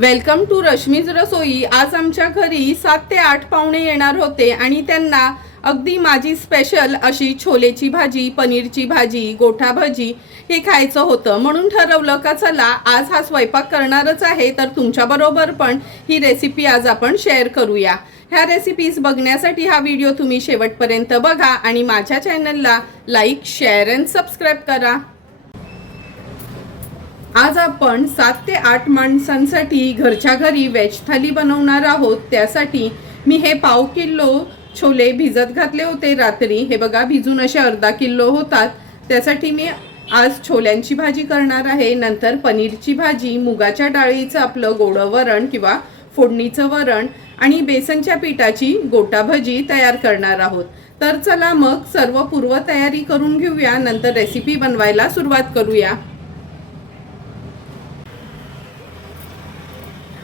Welcome to Rashmi's रसोई। आज आमच्या घरी 7 ते 8 पाहुणे येणार होते आणि त्यांना अगदी माझी स्पेशल अशी छोलेची भाजी, पनीरची भाजी, गोठा भाजी हे खायचं होतं। म्हणून ठरवलं का चला आज हा स्वयंपाक करणारच आहे तर तुमच्याबरोबर पण ही रेसिपी आज आपण शेअर करूया। ह्या रेसिपीज बघण्यासाठी हा व्हिडिओ तुम्ही शेवटपर्यंत बघा आणि माझ्या चॅनलला लाईक, शेअर अँड सबस्क्राईब करा। आज आपण 7 ते 8 माणसांसाठी घरच्या घरी वेज थाली बनवणार आहोत। त्यासाठी मी हे पाव किलो छोले भिजत घातले होते रात्री। हे बघा भिजून असे अर्धा किलो होतात। त्यासाठी मी आज छोल्यांची भाजी करणार आहे। नंतर पनीरची भाजी, मुगाच्या डाळीचं आपलं गोडं वरण किंवा फोडणीचं वरण आणि बेसनच्या पिठाची गोटा भाजी तयार करणार आहोत। तर चला मग सर्व पूर्व तयारी करून घेऊया, नंतर रेसिपी बनवायला सुरुवात करूया।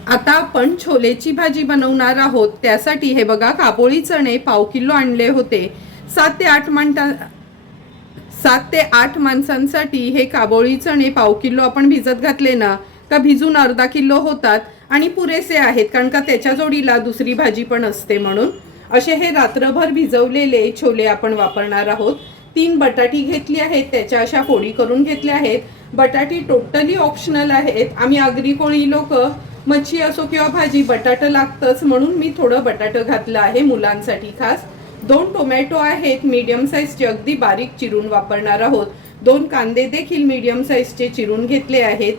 आता आपण छोलेची भाजी बनवणार आहोत। त्यासाठी हे बघा काबोळी चणे पाव किलो आणले होते। 7 ते 8 माणसांसाठी हे काबोळी चणे पाव किलो आपण भिजत घातले ना का भिजून अर्धा किलो होतात आणि पुरेसे आहेत, कारण का त्याच्या जोडीला दुसरी भाजी पण असते। म्हणून असे हे रात्रभर भिजवलेले छोले आपण वापरणार आहोत। 3 बटाटी घेतली आहेत, त्याच्या अशा फोडी करून घेतल्या आहेत। बटाटी टोटली ऑप्शनल आहेत। आम्ही आगरी कोळी लोक मच्छी असो किंवा भाजी बटाटा लागतच, म्हणून मी थोडं बटाटा घातलं आहे मुलांसाठी खास। 2 टोमॅटो आहेत मीडियम साईजचे, अगदी बारीक चिरून वापरणार आहोत। 2 कांदे देखील मीडियम साईजचे चिरून घेतले आहेत।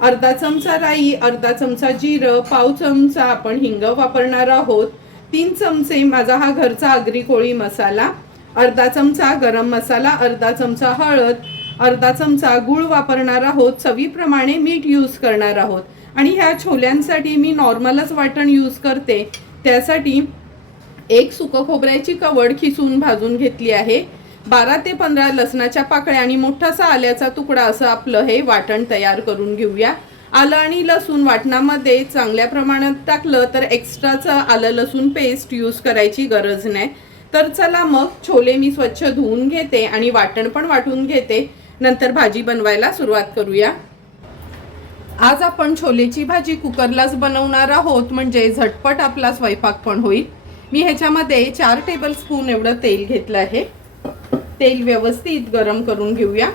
अर्धा चमचा राई, अर्धा चमचा जिरं, पाव चमचा आपण हिंग वापरणार आहोत। 3 चमचे माझा हा घरचा आगरी कोळी मसाला, अर्धा चमचा गरम मसाला, अर्धा चमचा हळद, अर्धा चमचा गूळ वापरणार आहोत। चवीप्रमाणे मीठ यूज करणार आहोत। आणि ह्या छोल्यांसाठी मी नॉर्मलच वाटण यूज करते। त्यासाठी 1 सुकं खोबऱ्याची कवड खिसून भाजून घेतली आहे। 12 ते 15 लसणाच्या पाकळ्या आणि मोठासा आल्याचा तुकडा असं आपलं हे वाटण तयार करून घेऊया। आलं आणि लसूण वाटणामध्ये चांगल्या प्रमाणात टाकलं तर एक्स्ट्राचं आलं लसूण पेस्ट यूज करायची गरज नाही। तर चला मग छोले मी स्वच्छ धुवून घेते आणि वाटण पण वाटून घेते, नंतर भाजी बनवायला सुरुवात करूया। आज आपण छोलेची भाजी कुकरलाच बनवणार आहोत, म्हणजे झटपट आपला स्वयंपाक पण होईल। मी ह्याच्यामध्ये 4 टेबलस्पून एवढं तेल घेतलं आहे। तेल व्यवस्थित गरम करून घेऊया।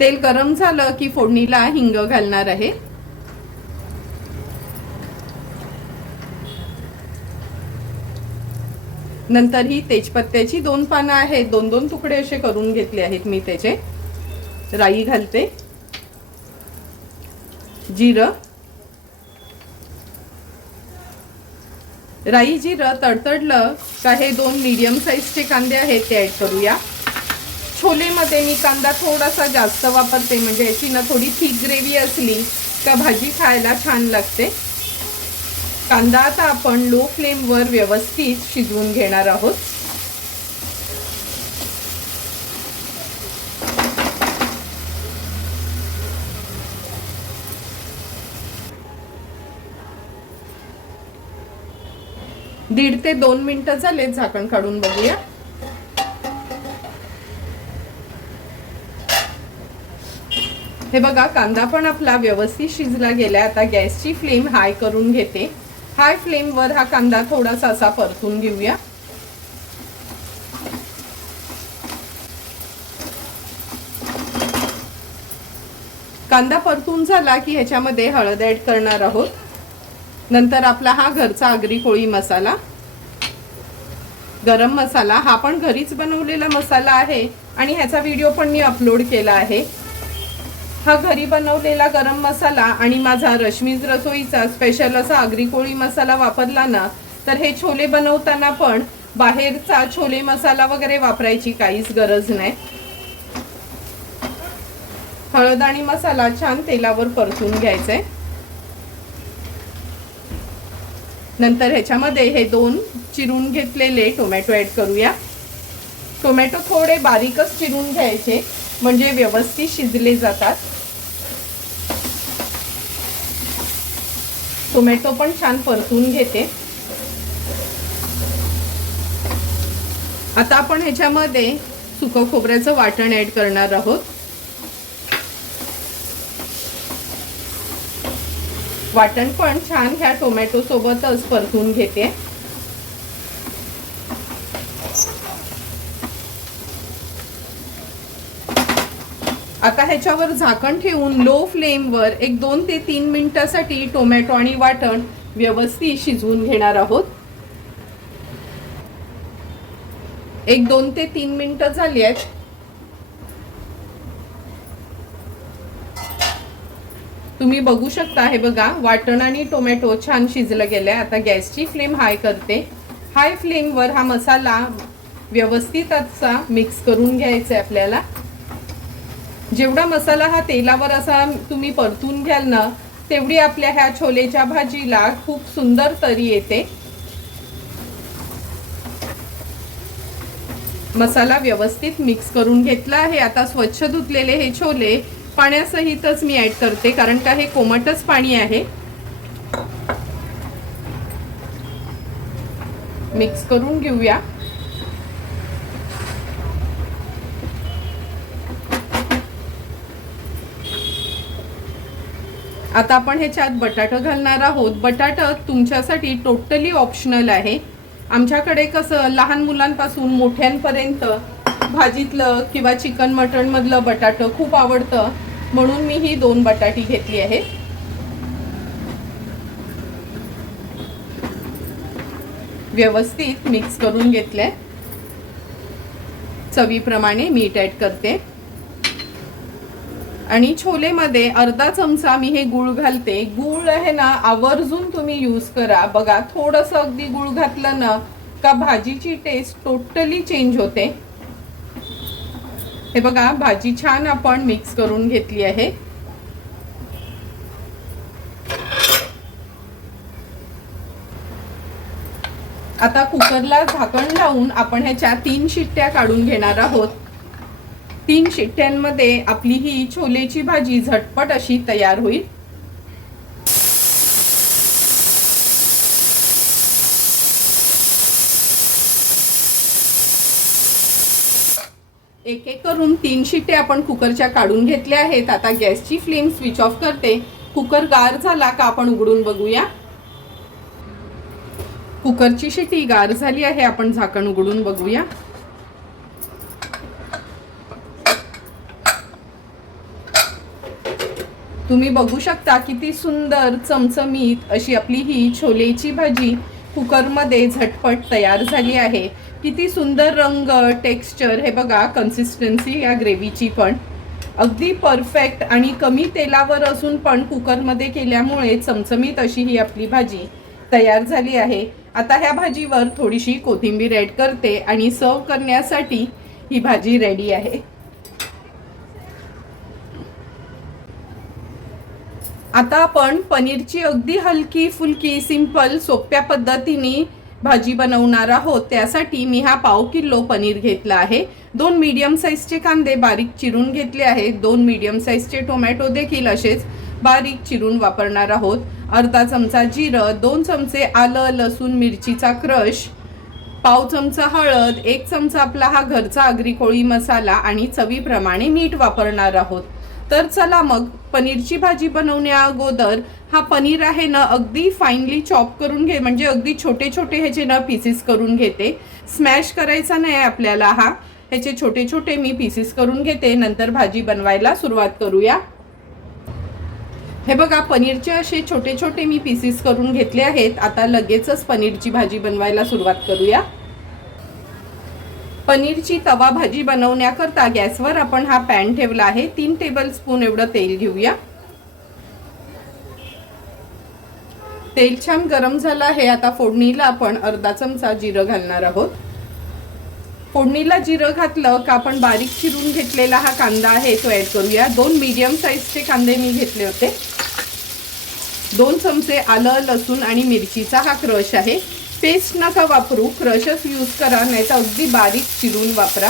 तेल गरम झालं की फोडणीला हिंग घालणार आहे। नंतर ही तेजपत्त्याची 2 पानं आहेत, 2-2 तुकडे असे करून घेतले आहेत मी त्याचे। राई घालते, जिरं, राई जिरं तडतडलं का हे 2 मीडियम साईजचे कांदे आहेत ते ॲड करूया। छोलेमध्ये मी कांदा थोडासा जास्त वापरते, म्हणजे याची ना थोडी थिक ग्रेव्ही असली का भाजी खायला छान लागते। कांदा आता आपण लो फ्लेमवर व्यवस्थित शिजवून घेणार आहोत। दीड ते 2 मिनिटं झाले, झाकण काढून बघूया। हे बघा कांदा पण आपला व्यवस्थित शिजला गेला। आता गॅसची फ्लेम हाय करून घेते। हाय फ्लेमवर हा कांदा थोडासा असा परतून घेऊया। कांदा परतून झाला की ह्याच्यामध्ये हळद ॲड करणार आहोत। नंतर आपला हा घरचा आगरी कोळी मसाला, गरम मसाला, हा पण घरीच बनवलेला मसाला आहे आणि ह्याचा व्हिडिओ पण मी अपलोड केला आहे। हा घरी बनवलेला गरम मसाला आणि माझा रश्मीज रसोईचा स्पेशल असा आगरी कोळी मसाला वापरला ना तर हे छोले बनवताना पण बाहेरचा छोले मसाला वगैरे वापरायची काहीच गरज नाही। हळद आणि मसाला छान तेलावर परतून घ्यायचा आहे। नंतर ह्याच्यामध्ये हे 2 चिरून घेतलेले टोमॅटो ॲड करूया। टोमॅटो थोडे बारीकच चिरून घ्यायचे, म्हणजे व्यवस्थित शिजले जातात। टोमॅटो पण छान परतून घेते। आता आपण ह्याच्यामध्ये सुकं खोबऱ्याचं वाटण ॲड करणार आहोत। वाटण पण छान ह्या टोमॅटो सोबतच परतून घेते. आता ह्याच्यावर झाकण ठेवून लो फ्लेमवर एक 2 ते 3 मिनिटासाठी टोमॅटो आणि वाटण व्यवस्थित शिजवून घेणार आहोत. एक 2 ते 3 मिनिटं झाली आहेत. तुम्ही बघू शकता, हे बघा वाटण आणि टोमॅटो छान शिजलं गेलंय. आता गॅसची फ्लेम हाय करते. हाय फ्लेमवर हा मसाला व्यवस्थित असा मिक्स करून घ्यायचा आहे आपल्याला. जेवढा मसाला हा तेलावर असा तुम्ही परतून घ्याल ना, तेवढी आपल्या ह्या छोलेच्या भाजीला खूप सुंदर तरी येते. मसाला व्यवस्थित मिक्स करून घेतला आहे. आता स्वच्छ धुतलेले हे छोले पाण्यासहितच मी ऍड करते, कारण का हे कोमटच पाणी आहे. मिक्स करून घेऊया. आता आपण ह्याच्यात बटाटा घालणार आहोत. बटाटा तुमच्यासाठी टोटली ऑप्शनल आहे. आमच्याकडे कसं लहान मुलांपासून मोठ्यांपर्यंत भाजीतलं किंवा चिकन मटण मधलं बटाटं खूप आवडतं, म्हणून मी ही 2 बटाटी घेतली आहेत. व्यवस्थित मिक्स करून घेतले. चवीप्रमाणे मीठ ऍड करते आणि छोलेमध्ये अर्धा चमचा मी हे गूळ घालते. गूळ आहे ना, आवर्जून तुम्ही यूज करा. बघा, थोडंसं अगदी गूळ घातलं ना का भाजीची टेस्ट टोटली चेंज होते. हे बघा, भाजी छान आपण मिक्स करून घेतली आहे. आता कुकरला झाकण लावून आपण ह्याच्या 3 शिट्ट्या काढून घेणार आहोत. 3 शिट्ट्यांमध्ये आपली ही छोलेची भाजी झटपट अशी तयार होईल. एक एक करून 3 शिट्ट्या आपण कुकरच्या काढून घेतल्या आहेत. आता गॅसची फ्लेम स्विच ऑफ करते. कुकर गार झाला का आपण उघडून बघूया. कुकरची शिट्टी गार झाली आहे. आपण झाकण उघडून बघूया. तुम्ही बघू शकता किती सुंदर चमचमीत अशी आपली ही छोलेची भाजी कुकरमध्ये झटपट तयार झाली आहे. किती सुंदर रंग, टेक्स्चर, हे बघा कन्सिस्टन्सी या ग्रेव्हीची पण अगदी परफेक्ट आणि कमी तेलावर असून पण कुकरमध्ये केल्यामुळे चमचमीत अशी ही आपली भाजी तयार झाली आहे. आता ह्या भाजीवर थोडीशी कोथिंबीर ऍड करते आणि सर्व करण्यासाठी ही भाजी रेडी आहे. आता आपण पनीरची अगदी हलकी फुलकी सिंपल सोप्या पद्धतीने भाजी बनवणार आहोत. त्यासाठी मी हा पाव किलो पनीर घेतला आहे. 2 मीडियम साईजचे कांदे बारीक चिरून घेतले आहेत. 2 मीडियम साईजचे टोमॅटो देखील असेच बारीक चिरून वापरणार आहोत. अर्धा चमचा जिरं, 2 चमचे आलं लसूण मिरचीचा क्रश, पाव चमचा हळद, 1 चमचा आपला हा घरचा आगरी कोळी मसाला आणि चवीप्रमाणे मीठ वापरणार आहोत. तर चला मग पनीरची भाजी बनवण्या अगोदर हा पनीर आहे ना अगदी फाईनली चॉप करून घे, म्हणजे अगदी छोटे छोटे ह्याचे ना पीसेस करून घेते. स्मॅश करायचा नाही आपल्याला. हा ह्याचे छोटे छोटे मी पीसेस करून घेते. नंतर भाजी बनवायला सुरुवात करूया. हे बघा, पनीरचे असे छोटे छोटे मी पीसेस करून घेतले आहेत. आता लगेचच पनीरची भाजी बनवायला सुरुवात करूया. पनीरची तवा भाजी बनवण्याकरता गॅसवर आपण हा पॅन ठेवला आहे. 3 टेबलस्पून एवढं तेल घेऊया. तेल छान गरम झालं आहे. आता फोडणीला आपण अर्धा चमचा जिरं घालणार आहोत. फोडणीला जिरं घातलं का आपण बारीक चिरून घेतलेला हा कांदा आहे तो ऍड करूया. 2 मीडियम साईजचे कांदे मी घेतले होते. 2 चमचे आलं लसूण आणि मिरचीचा हा क्रश आहे. पेस्ट नका वापरू, क्रशच यूज करा, नाही तर अगदी बारीक चिरून वापरा.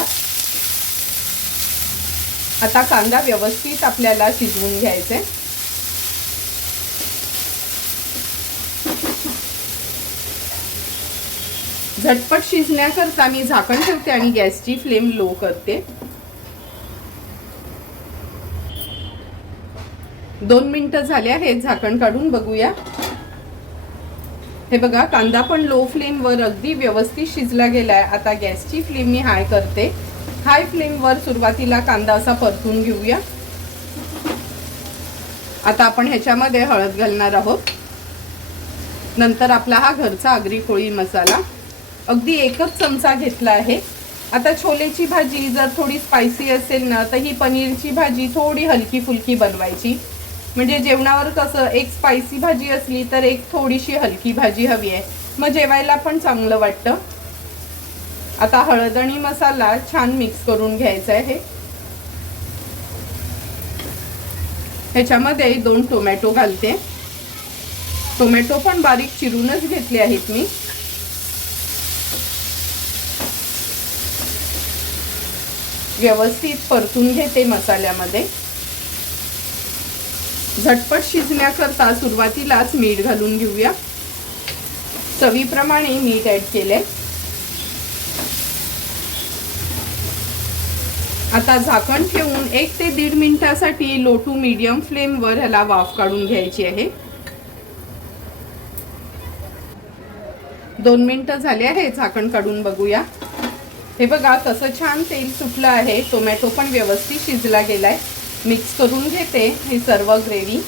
आता कांदा व्यवस्थित आपल्याला शिजवून घ्यायचा आहे. झटपट शिजण्याकरता मी झाकण ठेवते आणि गॅसची फ्लेम लो करते. 2 मिनिटं झाले आहेत, झाकण काढून बघूया. हे बघा, कांदा पण लो फ्लेमवर अगदी व्यवस्थित शिजला गेलाय. आता गॅसची फ्लेम मी हाय करते. हाय फ्लेमवर सुरुवातीला कांदा असा परतून घेऊया. आता आपण ह्याच्यामध्ये हळद घालणार आहोत. नंतर आपला हा घरचा आगरी कोळी मसाला अगदी 1 चमचा घेतला आहे. आता छोलेची भाजी जर थोडी स्पायसी असेल ना, तर ही पनीरची भाजी थोडी हलकी फुलकी बनवायची. म्हणजे जेवणावर कसं एक स्पायसी भाजी असली तर एक थोडीशी हलकी भाजी हवी आहे, मग जेवायला पण चांगलं वाटतं. आता हळद आणि मसाला छान मिक्स करून घ्यायचा आहे. ह्याच्यामध्ये 2 टोमॅटो घालते. टोमॅटो पण बारीक चिरूनच घेतले आहेत मी. व्यवस्थित परतून घेते मसाल्यामध्ये. झटपट शिजण्याकरता सुरुवातीलाच मीठ घालून घेऊया. चवीप्रमाणे मीठ ऍड केले. आता झाकण ठेवून 1 ते 1.5 मिनिटासाठी लो टू मीडियम फ्लेमवर ह्याला वाफ काढून घ्यायची आहे. 2 मिनिटं झाले आहे, झाकण काढून बघूया. हे बघा कसं छान तेल सुटलं आहे. टोमॅटो पण व्यवस्थित शिजला गेलाय. मिक्स करून घेते हे सर्व ग्रेव्ही.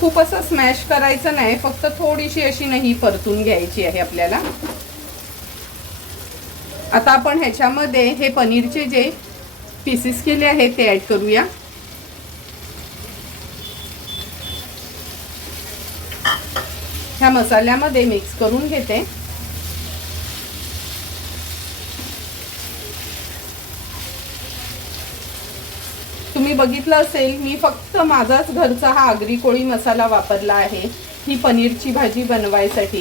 खूप असं स्मॅश करायचं नाही, फक्त थोडीशी अशी नाही परतून घ्यायची आहे आपल्याला. आता आपण ह्याच्यामध्ये हे पनीरचे जे पीसेस केले आहेत ते ऍड करूया. ह्या मसाल्यामध्ये मिक्स करून घेते. तुम्ही बघितलं असेल, मी फक्त माझाच घरचा हा आगरी कोळी मसाला वापरला आहे ही पनीरची भाजी बनवायसाठी.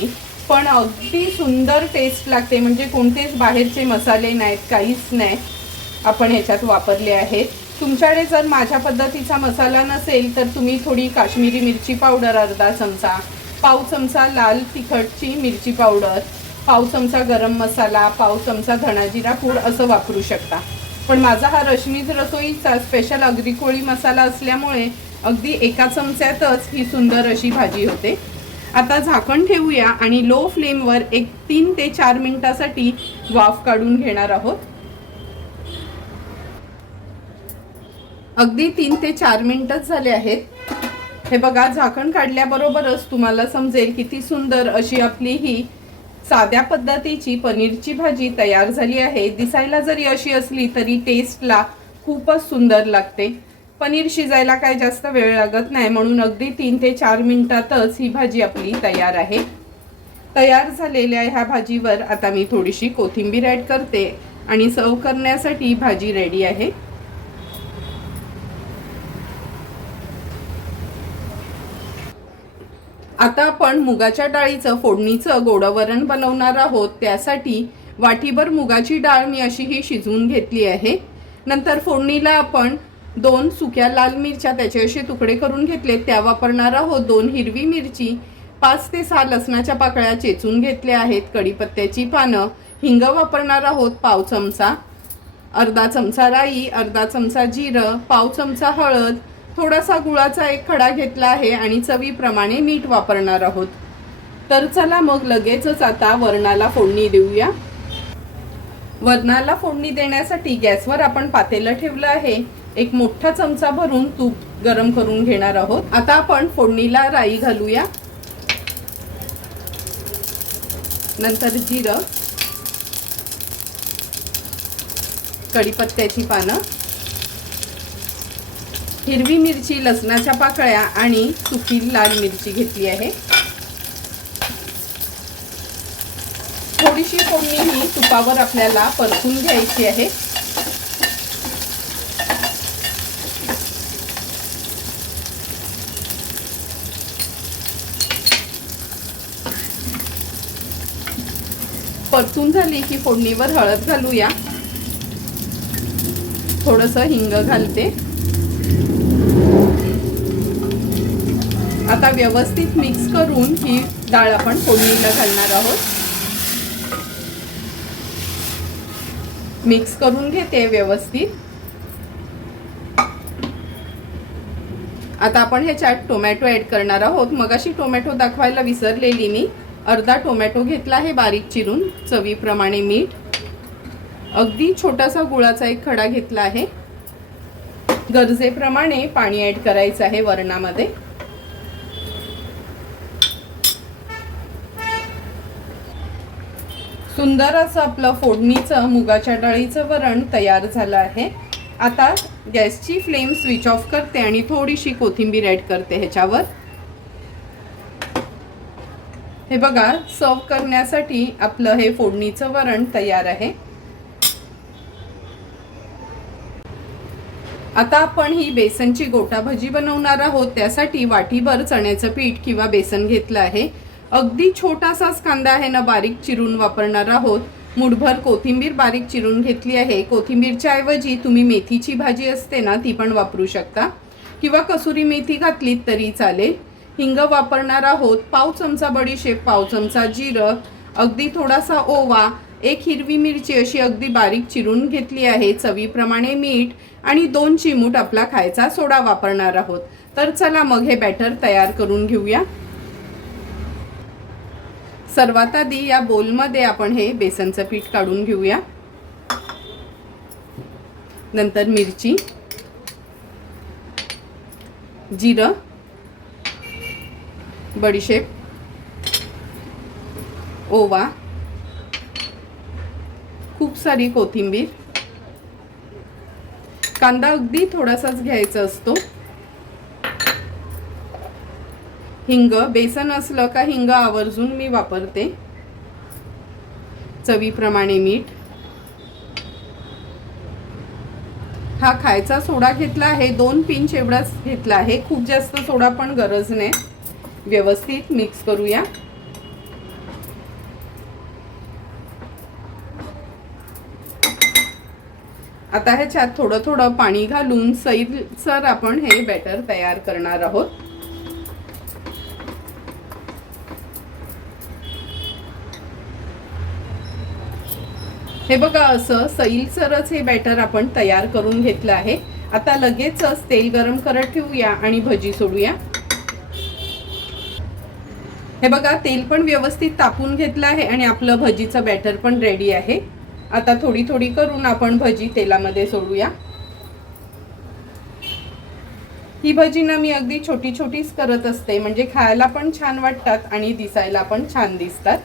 पण अगदी सुंदर टेस्ट लागते. म्हणजे कोणतेच बाहेरचे मसाले नाहीत, काहीच नाही आपण ह्याच्यात वापरले आहेत. तुमच्याकडे जर माझ्या पद्धतीचा मसाला नसेल तर तुम्ही थोडी काश्मीरी मिरची पावडर अर्धा चमचा, पाव चमचा लाल तिखटची मिरची पावडर, पाव चमचा गरम मसाला, पाव चमचा धणाजिरा पूड असं वापरू शकता. पण माझा हा रश्मीज रसोईचा स्पेशल आगरी कोळी मसाला असल्यामुळे अगदी 1 चमच्यातच ही सुंदर अशी भाजी होते. आता झाकण ठेवूया आणि लो फ्लेमवर 3 ते 4 मिनिटासाठी वाफ काढून घेणार आहोत. अगदी 3 ते 4 मिनिटच झाले आहेत. हे बघा, झाकण काढल्याबरोबरच तुम्हाला समजेल किती सुंदर अशी आपली ही साध्या पद्धतीची पनीरची भाजी तयार झाली आहे. दिसायला जरी अशी असली तरी टेस्टला खूपच सुंदर लागते. पनीर शिजायला काय जास्त वेळ लागत नाही, म्हणून अगदी 3 ते 4 मिनिटातच ही भाजी आपली तयार आहे. तयार झालेल्या ह्या भाजीवर आता मी थोडीशी कोथिंबीर ॲड करते आणि सर्व करण्यासाठी भाजी रेडी आहे. आता आपण मुगाच्या डाळीचं फोडणीचं गोडं वरण बनवणार आहोत. त्यासाठी वाटीभर मुगाची डाळ मी अशी ही शिजवून घेतली आहे. नंतर फोडणीला आपण 2 सुक्या लाल मिरच्या त्याचे असे तुकडे करून घेतले, त्या वापरणार आहोत. 2 हिरवी मिरची, 5 ते 6 लसणाच्या पाकळ्या चेचून घेतल्या आहेत. कढीपत्त्याची पानं, हिंग वापरणार आहोत पाव चमचा, अर्धा चमचा राई, अर्धा चमचा जिरं, पाव चमचा हळद, थोडासा गुळाचा 1 खडा घेतला आहे आणि चवीप्रमाणे मीठ वापरणार आहोत. तर चला मग लगेचच आता वरणाला फोडणी देऊया. वरणाला फोडणी देण्यासाठी गॅसवर आपण पातेलं ठेवलं आहे. 1 मोठा चमचा भरून तूप गरम करून घेणार आहोत. आता आपण फोडणीला राई घालूया. नंतर जिरं, कढीपत्त्याची पानं, हिरवी मिरची, लसणाच्या पाकळ्या आणि सुकी लाल मिरची घेतली आहे. थोडीशी फोडणी ही तुपावर आपल्याला परतून घ्यायची आहे. परतून झाली की फोडणीवर हळद घालूया. थोडंसं हिंग घालते. आता व्यवस्थित मिक्स करून ही डाळ आपण फोडणीला घालणार आहोत. मिक्स करून घेते व्यवस्थित. आता आपण ह्याच्यात टोमॅटो ॲड करणार आहोत. मगाशी टोमॅटो दाखवायला विसरलेली मी. अर्धा टोमॅटो घेतला आहे बारीक चिरून. चवीप्रमाणे मीठ. अगदी छोटासा गुळाचा एक खडा घेतला आहे. गरजेप्रमाणे पाणी ॲड करायचं आहे वरणामध्ये. सुंदर असं आपलं फोडणीचं मुगाच्या डाळीचं वरण तयार झालं आहे. आता गॅसची फ्लेम स्विच ऑफ करते आणि थोडीशी कोथिंबीर ॲड करते ह्याच्यावर. हे बघा, सर्व करण्यासाठी आपलं हे फोडणीचं वरण तयार आहे. आता आपण ही बेसनची गोटा भजी बनवणार आहोत. त्यासाठी वाटीभर चण्याचं पीठ किंवा बेसन घेतलं आहे. अगदी छोटासाच कांदा आहे ना बारीक चिरून वापरणार आहोत. मुठभर कोथिंबीर बारीक चिरून घेतली आहे. कोथिंबीरच्या ऐवजी तुम्ही मेथीची भाजी असते ना ती पण वापरू शकता किंवा कसुरी मेथी घातलीत तरी चालेल. हिंग वापरणार आहोत. पाव चमचा बडीशेप, पाव चमचा जिरं, अगदी थोडासा ओवा, एक हिरवी मिरची अशी अगदी बारीक चिरून घेतली आहे. चवीप्रमाणे मीठ आणि 2 चिमूट आपला खायचा सोडा वापरणार आहोत. तर चला मग हे बॅटर तयार करून घेऊया. सर्वात आधी या बोलमध्ये आपण हे बेसनचं पीठ काढून घेऊया. नंतर मिरची, जिरं, बडीशेप, ओवा, खूप सारी कोथिंबीर, कांदा अगदी थोडासाच घ्यायचा असतो, हिंग. बेसन असलं का हिंग आवर्जून मी वापरते. चवीप्रमाणे मीठ. हा खायचा सोडा घेतला आहे. 2 पिंच एवढाच घेतला आहे. खूप जास्त सोडा पण गरज नाही. व्यवस्थित मिक्स करूया. आता ह्याच्यात थोडं थोडं पाणी घालून सैलसर आपण हे बॅटर तयार करणार आहोत. हे बघा, असं सैलसरच हे बॅटर आपण तयार करून घेतलं आहे. आता लगेचच तेल गरम करत ठेवूया आणि भजी सोडूया. हे बघा, तेल पण व्यवस्थित तापून घेतलं आहे आणि आपलं भजीचं बॅटर पण रेडी आहे. आता थोडी थोडी करून आपण भजी तेलामध्ये सोडूया. ही भजी ना मी अगदी छोटी छोटीच करत असते, म्हणजे खायला पण छान वाटतात आणि दिसायला पण छान दिसतात.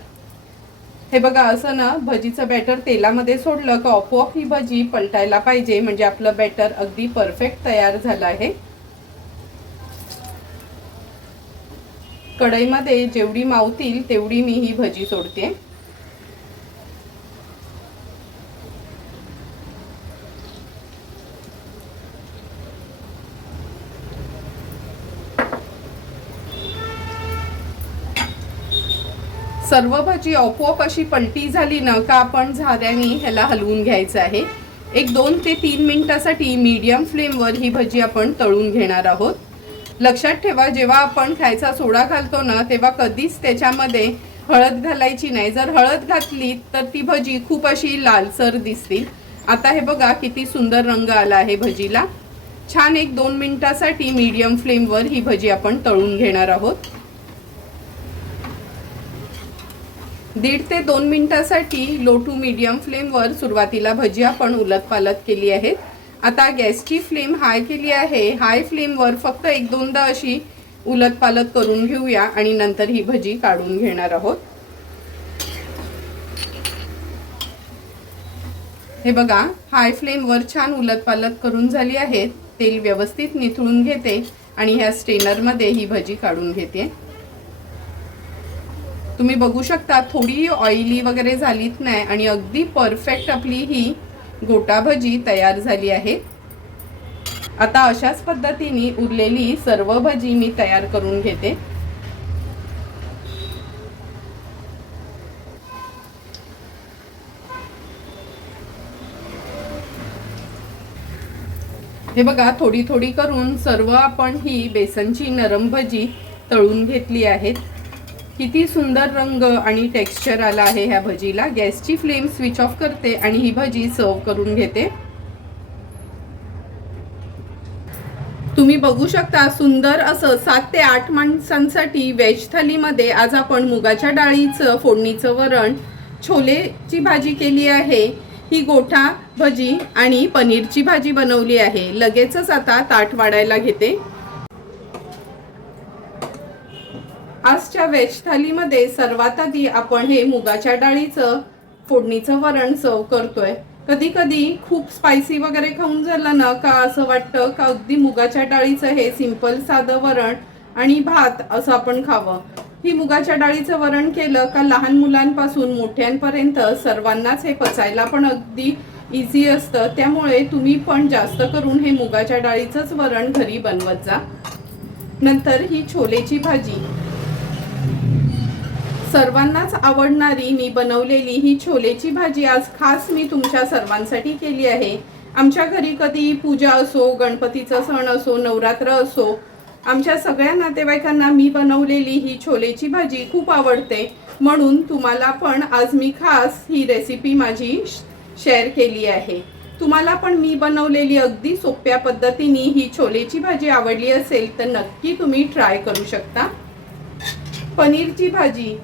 हे बघा, असं ना भजीचं बॅटर तेलामध्ये सोडलं का आपोआप ही भजी पलटायला पाहिजे, म्हणजे आपलं बॅटर अगदी परफेक्ट तयार झालं आहे. कढईमध्ये जेवढी मावतील तेवढी मी ही भजी सोडते. सर्व भजी आपोआप अशी पलटी झाली ना का आपण झाऱ्याने ह्याला हलवून घ्यायचं आहे. एक 2 ते 3 मिनिटासाठी मीडियम फ्लेमवर ही भजी आपण तळून घेणार आहोत. लक्षात ठेवा, जेव्हा आपण खायचा सोडा घालतो ना तेव्हा कधीच त्याच्यामध्ये हळद घालायची नाही. जर हळद घातली तर ती भजी खूप अशी लालसर दिसतील. आता हे बघा किती सुंदर रंग आला आहे भजीला. छान एक 2 मिनिटासाठी मीडियम फ्लेमवर ही भजी आपण तळून घेणार आहोत. 1.5 ते 2 मिनिटासाठी लो टू मीडियम फ्लेमवर सुरुवातीला भजी आपण उलटपालट केली आहे. आता गॅसची फ्लेम हाय केली आहे. हाय फ्लेमवर फक्त 1-2दा अशी उलटपालट करून घेऊया आणि नंतर ही भजी काढून घेणार आहोत. हे बघा, हाय फ्लेमवर छान उलटपालट करून झाली आहे. तेल व्यवस्थित निथळून घेते आणि ह्या स्ट्रेनरमध्ये ही भजी काढून घेते. तुम्ही बघू शकता थोडी ऑइली वगैरे झालीच नाही आणि अगदी परफेक्ट आपली ही गोटा भजी तयार झाली आहे. आता अशाच पद्धतीने उरलेली सर्व भजी मी तयार करून घेते. हे बघा, थोडी थोडी करून सर्व आपण ही बेसनची नरम भजी तळून घेतली आहेत. किती सुंदर रंग आणि टेक्स्चर आला आहे ह्या भजीला. गॅसची फ्लेम स्विच ऑफ करते आणि ही भजी सर्व करून घेते. तुम्ही बघू शकता सुंदर असं 7 ते 8 माणसांसाठी व्हेज थालीमध्ये आज आपण मुगाच्या डाळीचं फोडणीचं वरण, छोलेची भाजी केली आहे. ही गोठा भजी आणि पनीरची भाजी बनवली आहे. लगेचच आता ताट वाढायला घेते. आजच्या व्हेज थालीमध्ये सर्वात आधी आपण हे मुगाच्या डाळीचं फोडणीचं वरण सर्व करतोय. कधी कधी खूप स्पायसी वगैरे खाऊन झालं ना का असं वाटतं का अगदी मुगाच्या डाळीचं हे सिंपल साधं वरण आणि भात असं आपण खावं. ही मुगाच्या डाळीचं वरण केलं का लहान मुलांपासून मोठ्यांपर्यंत सर्वांनाच हे पचायला पण अगदी इझी असतं. त्यामुळे तुम्ही पण जास्त करून हे मुगाच्या डाळीचंच वरण घरी बनवत जा. नंतर ही छोलेची भाजी, सर्वांनाच आवडणारी मी बनवलेली ही छोलेची भाजी आज खास मी तुमच्या सर्वांसाठी केली आहे. आमच्या घरी कधी पूजा असो, गणपतीचा सण असो, नवरात्र असो, आमच्या सगळ्या नातेवाईकांना मी बनवलेली ही छोलेची भाजी खूप आवडते. म्हणून तुम्हाला पण आज मी खास ही रेसिपी माझी शेअर केली आहे. तुम्हाला पण मी बनवलेली अगदी सोप्या पद्धतीने ही छोलेची भाजी आवडली असेल तर नक्की तुम्ही ट्राय करू शकता. पनीरची भाजी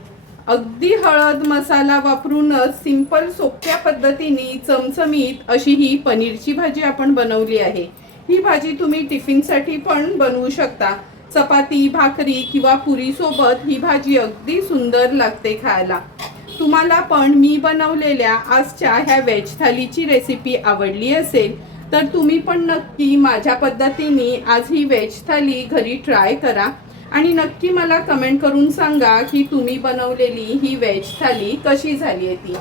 अगदी हळद मसाला वापरूनच सिंपल सोप्या पद्धतीने चमचमीत अशी ही पनीरची भाजी आपण बनवली आहे. ही भाजी तुम्ही टिफिनसाठी पण बनवू शकता. चपाती, भाकरी किंवा पुरी सोबत ही भाजी अगदी सुंदर लागते खायला. तुम्हाला पण मी बनवलेल्या आजच्या ह्या व्हेज थालीची रेसिपी आवडली असेल तर तुम्ही पण नक्की माझ्या पद्धतीने आज ही व्हेज थाली घरी ट्राय करा आणि नक्की मला कमेंट करून सांगा की तुम्ही बनवलेली ही व्हेज थाली कशी झाली आहे ती.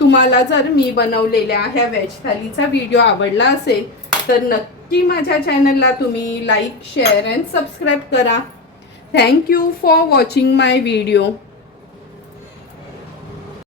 तुम्हाला जर मी बनवलेल्या ह्या व्हेज थालीचा व्हिडिओ आवडला असेल तर नक्की माझ्या चॅनलला तुम्ही लाईक, शेअर अँड सबस्क्राईब करा. Thank you for watching my video.